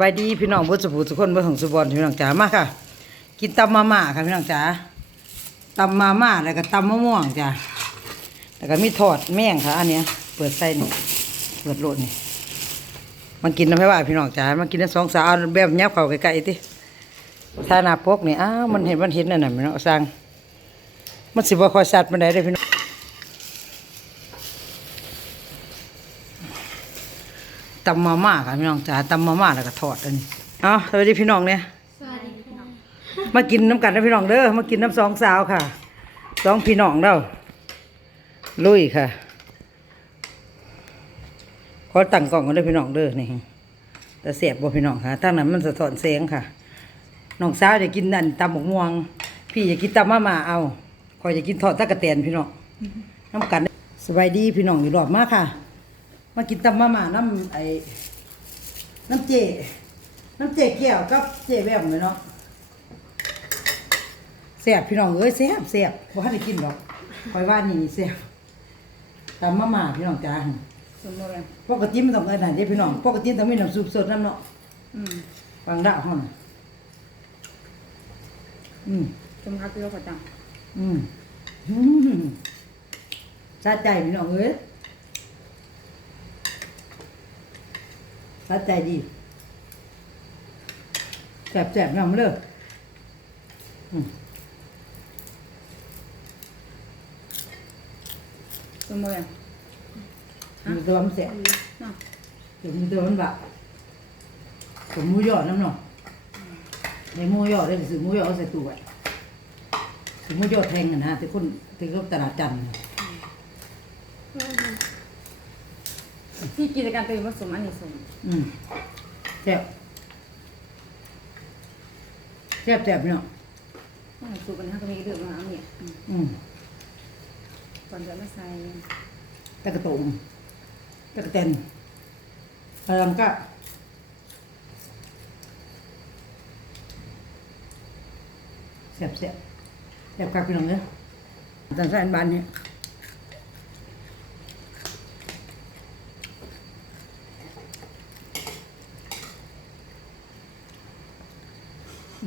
บายดีพี่น้องบุษบูทุกคนเบุษของสุบอนพี่น้องจ๋ามาค่ะ กินตำมาม่าค่ะพี่น้องจ๋าตำมาม่าแล้วก็ตำมะม่วงจ้ะแล้วก็มีทอดแม่งค่ะอันเนี้ยเปิดไส้นี่เปิดโลดนี่มากินน้ำให้ว่าพี่น้องจ๋ามากินน้ำสองสาวแบบยับเข้าใกลๆติถ้านาปกนี่อ้าวมันเห็นมันเห็นนั่นน่ะพี่น้องสั่งมันสิบ่คอยสัตว์ปานใดเด้อพี่น้อง ตำมาม่าค่ะพี่น้องจ๋าตำมาม่าแล้วก็ทอดอันนี้เอ้าสวัสดีพี่น้องเนี่ยมากินน้ำกันนะพี่น้องเด้อมากินน้ำสองสาวค่ะสองพี่น้องเด้อลุยค่ะ ขอตั้งกล่องกันเด้อพี่น้องเด้อนี่แต่เสียบบ่พี่น้องค่ะทางนั้นมันสะท้อนแสงค่ะน้องสาวจะกินนั่นตำหมกม่วง พี่จะกินตำมาม่าเอาคอยจะกินทอดตะกะแตนพี่น้องน้ำกันสบายดีพี่น้องอยู่รอบมากค่ะ มากินตำมาม่าน้ำไอ้น้ำเจน้ำเจแก้วกับเจแวมเลยเนาะแซ่บพี่น้องเอ้ยแซ่บแซ่บบ่ทันได้กินหรอกคอยว่านี่แซ่บตำมาม่าพี่น้องจ้าสมมติว่าปกติมันต้องเอิ้นนั่นเด้พี่น้องปกติต้องมีน้ำซุปสดน้ำเนาะอืมบางดาวฮ้อนอืมสมคับพี่ว่าประจอืมอืมสะใจพี่น้องเอ้ย สะใจดีแซ่บๆน้องมาเด้ออืมำสมมติว่ามีตัวมันแซ่บเนาะถึงตัวมันบะผมหมูยอน้ำเนาะในหมูยอได้ซื้อหมูยอเอาใส่ตู้ไว้ซื้อหมูยอแทงกันนะที่คนที่เขาตลาดจันทร์น่ะ ที่กิจการตัวเองผสมอันนี้สมอืมแซ่บแซ่บแซ่บเนาะต้องสูบกันนะก็มีเดือดมาเอาเนี่ยอืมอืมก่อนจะมาใส่ตะกะตุ่มตะกะเตนอะไรมันก็แซ่บแซ่บแซ่บครับพี่น้องเอ้ยตันใส่อันบานเนี่ย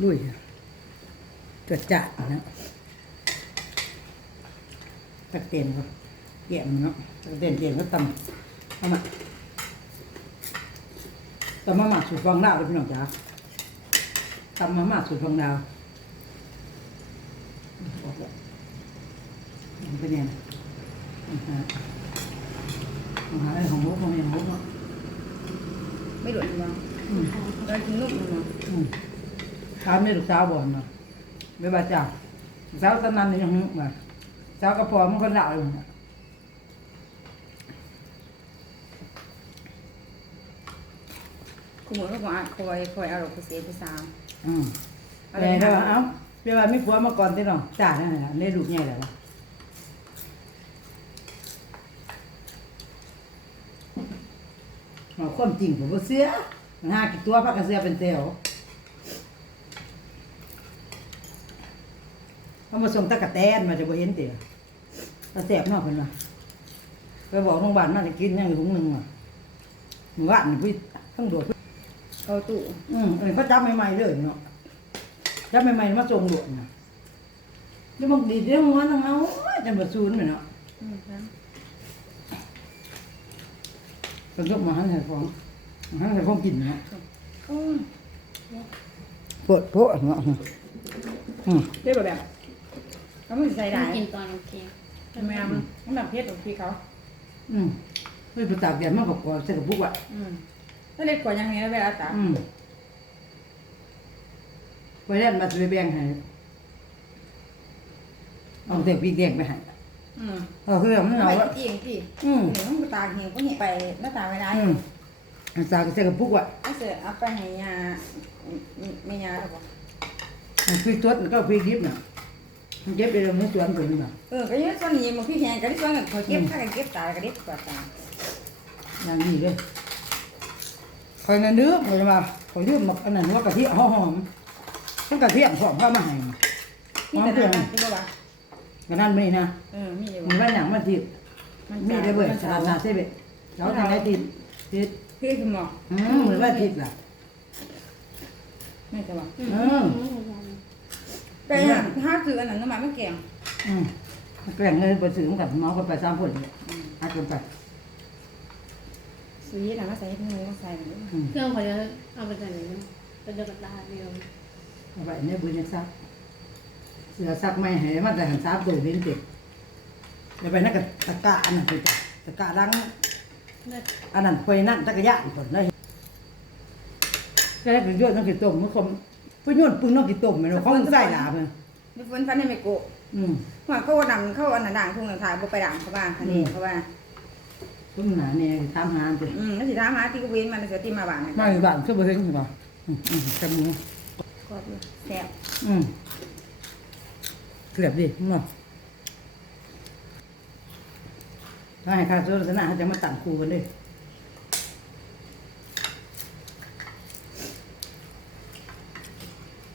ด้วยจดจ่านะตะเตียนก็แย่มเนาะตะเตียนเตียนก็ตำเอามาตำมาม่าสูตรฟองดาวเลยพี่น้องจ๋าตำมาม่าสูตรฟองดาวออกแล้วมันเป็นยังไงอ่าฮะอ่าฮะไอ้ของมุกของยังมุกเนาะไม่หลุดมั้งอืมเรากินลูกมันมั้งอืม ถามแม่ลูกสาวบ่นมาไม่บาจ้าลูกสาวตอนนั้นนี่ยังมาสาวกระพอมันคนละอยู่น่ะคุณหมอก็บอกอะคอยคอยเอาดอกเสียไปสาวอืมแต่ก็ว่าเอ้าเปนว่ามีผัวมาก่อนที่น้องจ้านั่นแหละได้ลูกใหญ่แล้ววะเอาความจริงผมบ่เสียมันหากี่ตัวพักกันเสียเป็นเตียว เขามาส่งตะกะแตนมาจะบ่เห็นเตียวตาแสบเนอกเพิ่นว่าไปบอกโรงพยาบาลมาจะกินยังอยู่ถุงหนึงว่ะหมู่บ้านนี่พี่ทั้งโดดเอาตู้อืมเออเขาจับใหม่ๆเลยเนาะจับใหม่ๆมาส่งหลวงนะเดี๋ยวบางทีเดี๋ยวหัวทั้งเอาจังบ่ซูนไปเนาะอืมครับก็ยกมาหันใส่ฟองหันใส่ฟองกินเนาะโอ้ยปวดปวดเนาะอืม ได้แบบแบบ เขาไม่ใส่ได้กินตอนโอเคใช่ไหมอะมันมันแบบเพชรของพี่เขา อืมเฮ้ยไปตากแดดมันก็กรอบใส่กระปุกอะอืมถ้าเล็กกว่ายังไงนะเวลาตากอืมไปเล่นมาสิไปแบ่งให้เอาแต่ปีกแดงไปให้อืมเอาคือมันเอาไปอะเองพี่อืมเดี๋ยวมันตากเหี่ยวก็เหี่ยวไปหน้าตาไม่ได้อืมเอาตากใส่กระปุกอะเอาเสร็จเอาไปให้ยาไม่ยาหรอกมันคือตัวมันก็คือดิบน่ะมัน เก็บไปเลยในสวนตัวนี้น่ะเออก็ยังส่วนนี้มันพี่แหงก็ได้ส่วนกันคอยเก็บถ้ากันเก็บตายก็ได้กว่าตายอย่างนี้เลยคอยนั่นนึกเลยว่าคอยยืมมาอันนั้นว่ากะทิหอมๆทั้งกะทิหอมเข้ามาให้มีแต่นั้นที่บ่ว่าก็นั่นไม่นะเออมีเลยมันว่าอย่างมันติดมีได้เว้ยสาดนาเซเว่นเราทางไหนติดติดพี่คือหมออืมเหมือนว่าติดล่ะไม่จะว่าเออ แต่อย่างถ้าซื้ออันนั้นน้ำมันไม่แกงอืมแกล้งเลยไปซื้อกับหมอคนไปสามคนเนี่ยอาจนไปซื้อยี่ห้อมาใส่ให้พี่หนูมาใส่หนูอืมเครื่องเขาจะเอาไปจากไหนเนาะเป็นเดือกตาเดียวเอาไปในบุญยังซัก เสือซักไม่ให้มันแต่หันสามตัวเว้นเจ็บเดี๋ยวไปนั่นกับตะกร้าอันนั้นไปจ้ะตะกร้าล้างเนี่ยอันนั้นไปนั่นตะกร้ายานคนเลยแค่คือโยนน้องกิต้มมันคม ไปโยนปึ้งน้องกิต้มมันเขาใส่หลาบเลยมีฝนฟันให้ไม่โกะอืมว่าเขาดำเขาอันนั้นด่างทุ่งหลังถ่ายบ่ไปด่างเขาบ้างคันนี้เขาว่าปึ้งหนาเนี่ยทำหาอันเป็นอืมแล้วสิถามหาที่กเวนมันเสียตีมาบ้านมาอยู่บ้านก็บ่เห็นหรออืมอืมจมูกก็แซ่บอืมเกลือบดิเนาะถ้าให้ข้าโฆษณาเขาจะมาตั้งครูกันด้ว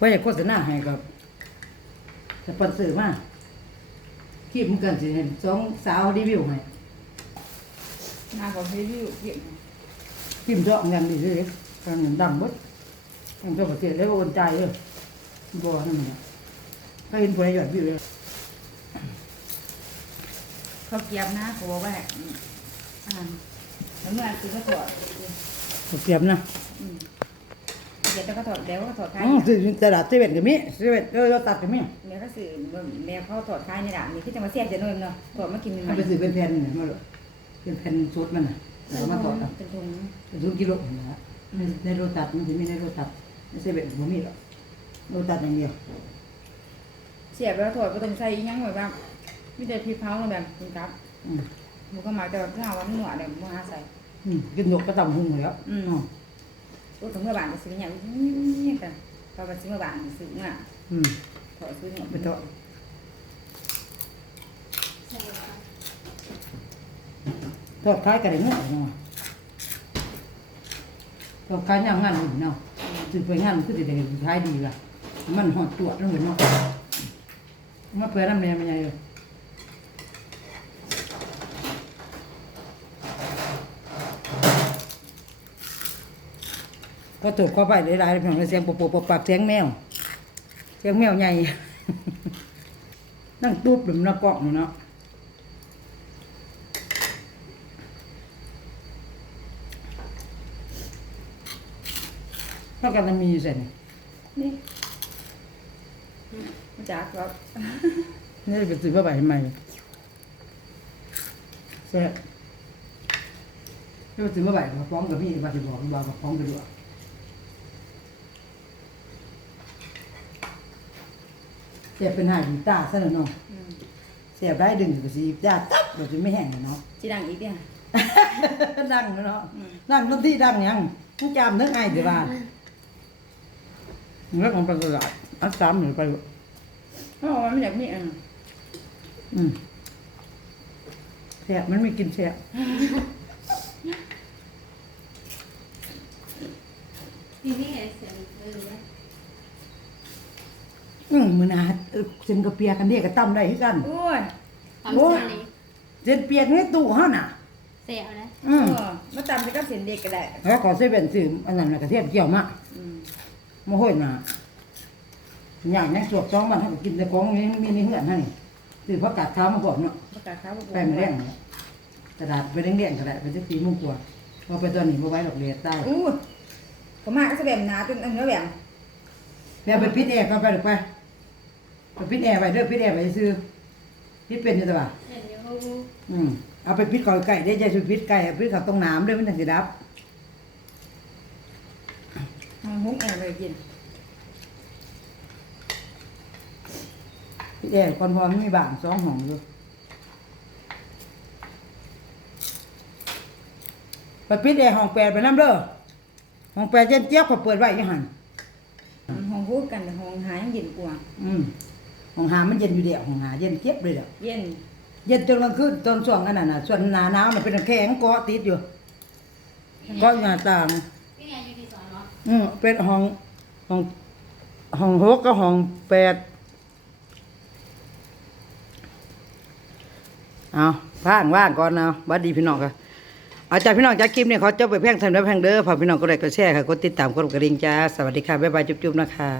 ยว่าอยากโฆษณาให้กับสปอนเซอร์มาคลิปมันกันสิเห็นสองสาวรีวิวให้มาของรีวิวเยี่ยมคลิปเจาะเงินดีเลยตอนนั้นดำหมดต้องเจ้าประเทศแล้วโอนใจเลยบ่นั่นน่ะก็เห็นผู้ใดยอดวิวเลยเขาเกียบนะเขาบอกว่าอ่าแล้วเมื่อคือเขาถอดเขาเก็บนะอืม เดี๋ยวก็ถอดเดี๋ยวก็ถอดคายอืมซื้อตลาดเซเว่นก็มีเซเว่นเออเราตัดก็มีเดี๋ยวก็สื่อแม่เขาถอดคายในด่านนี่คือจะมาเสียบจะนุ่มเนาะถอดมากินมันเอาไปซื้อเป็นแผ่นเนี่ยมาเลยเป็นแผ่นสดมันน่ะแล้วมาทอดเอาเป็นถุงเป็นถุงกิโลนะฮะในโรตัดมันจะมีในโรตัดในเซเว่นบ่มีหรอกโรตัดอย่างเดียวเสียบแล้วถอดก็ต้องใส่ยังแบบว่ามีแต่พริกเผาแบบกินกับอืมหมูก็มาแต่ว่าถ้าว่ามันหนวดเนี่ยมันหาใส่ อืมกินหยกก็ตำหุงแล้วอืมอ๋อโอ้ถึงเมื่ อบานก็ซื้ออย่างนี้กันพอไปซื้อเมื่อบานซื้อเมื่ออืมถอดซื้อเนี่ยไปทอดใช่ค่ะทอดคล้ กันได้เนาะเนาะทอดคล้ายย่างงานอื่นเนาะซื้อไปงานมันคือสิได้ขายดีล่ะมันหอดตัวลงไปเนาะมาเปิดน้ำแหน่มันใหญ่เลยก็ถูกเข้าไปหลายๆเพียงเสียงปุบปุบปับเสียงแมว เสียงแมวใหญ่ นั่งตูบหลุมนักกล้องนี่เนาะเท่ากันมันมีอยู่เส้นนี่มาจากครับนี่เป็นสื่อว่าใบใหม่แซ่บนี่เป็นสื่อว่าใบมาฟ้องกับพี่ว่าจะบอกว่ากับฟ้องไปด้วย แซ่บเป็นหายดีตาซะแล้วเนาะอืมแซ่บได้ดึงกับสียาตับแบบจะไม่แห้งเลยเนาะจีดังอีกเนี่ย ดังแล้วเนาะอืม ดังต้นที่ดังยังต้องจำนึกไอ้เดี๋ยวว่าเรื่องของประหลาดอัดซ้ำหรือไปเพราะว่ามันอยากมีอันอืมแซ่บมันไม่กินแซ่บที่นี่เสียงเออ อืมมือหนาเออเส้นกระเปียกันเดียกระตั้มได้คือกัน โอ้ยทำเสียงนี้เส้นเปียกในตู้เฮาน่ะ เสียนะอืมเออมาตำไปกับเส้นเด็กก็ได้แล้วขอเซเว่นซื้ออันนั้นน่ะกระเทียมเกี่ยวมาอืมมาห้อยมาอย่างนี้สวบสองมันให้กินแต่ของนี้มีในเฮือนให้ซื้อผักกาดขาวมาก่อนเนาะ ประกาศเขาบอกแป้งแดงเนี่ยกระดาษไปแดงๆกระดาษไปที่สีมุกกว่าพอไปตอนนี้บ่ไว้ดอกเลียดใต้อู้ก็มาก็จะแบบหนาจนเนื้อแบบ แล้วไปปิดแอร์ก็ไปดอกไป ไปปิดแอร์ไปเด้อปิดแอร์ไปซื้อปิดเป็นอยู่ตะบ่าเห็นอยู่อืมเอาไปปิดก่อยไก่ได้ใจสุดปิดไก่เอาปิดกับตรงน้ำด้วยมันถึงสิดับหุ้งแอร์เลยกินปิดแอร์ก่อนพอมันมีบ้านสองห้องอยู่ไปปิดแอร์ห้องแปดไปน้ำเด้อห้องแปดเย็นเจี๊ยบก็เปิดไว้อยังหันห้องพูดกันแต่ห้องหายังเย็นกว่า อืม ห้องหามันเย็นอยู่เดียวห้องหาเย็นเจี๊ยบเลยเด้อเย็นเย็นจนกลางคืนตอนช่วงอันนั้นน่ะส่วนหนาหนาวน่ะเป็นน้ำแข็งเกาะติดอยู่เกาะอยู่หน้าต่างพี่ไงอยู่ที่สอนเหรออืมเป็นห้องห้องห้องหกกับห้องแปดเอาว่างว่างก่อนนะบัดดีพี่น้องกันเอาจากพี่น้องจากคลิปเนี่ยเขาจบไปเพียงเท่านี้แพงเด้อฝากพี่น้องกดไลค์กดแชร์ค่ะกดติดตามกดกระดิ่งจ้าสวัสดีค่ะบ๊ายบายจุ๊บๆนะคะ